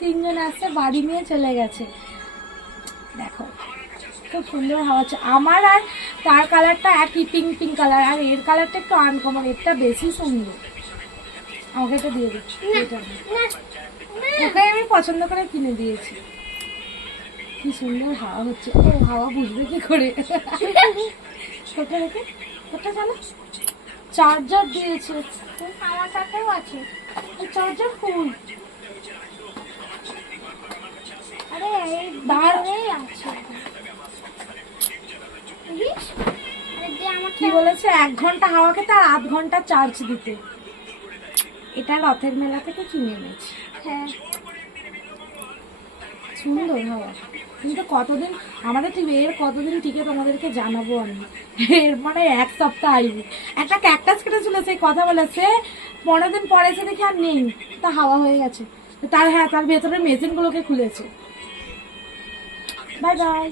তিনজন আসছে, বাড়ি নিয়ে চলে গেছে। দেখো খুব সুন্দর হাওয়া হচ্ছে। আমার আর তার কালারটা একই, পিঙ্ক পিঙ্ক কালার, আর এর কালারটা একটু আনকমন, এরটা বেশি সুন্দর। আমাকে এটা দিয়ে দিচ্ছি, ওকে আমি পছন্দ করে কিনে দিয়েছি। কি সুন্দর হাওয়া হচ্ছে। ও হাওয়া বুঝবে কি করে? কোথায় রেখে কোথায় জানো? চার্জার দিয়েছে, আমার সাথেও আছে চার্জার ফুল। আরে এই দাঁড়েই আছে কি বলেছে, 1 ঘন্টা হাওয়া খেতে আর 8 ঘন্টা চার্জ দিতে। এটা রথের মেলা থেকে কিনে এনেছি। হ্যাঁ সুন্দর হাওয়া, কিন্তু কতদিন আমাদের ঠিক এর কতদিন টিকে তোমাদেরকে জানাবো আমি। এর মানে 1 সপ্তাহ আইবি। একটা ক্যাকটাস কেটেছিল, সেই কথা বলেছে 15 দিন পরে এসে দেখি আর নেই, তা হাওয়া হয়ে গেছে। তার ভেতরের মেশিনগুলোকে খুলেছে। Bye bye.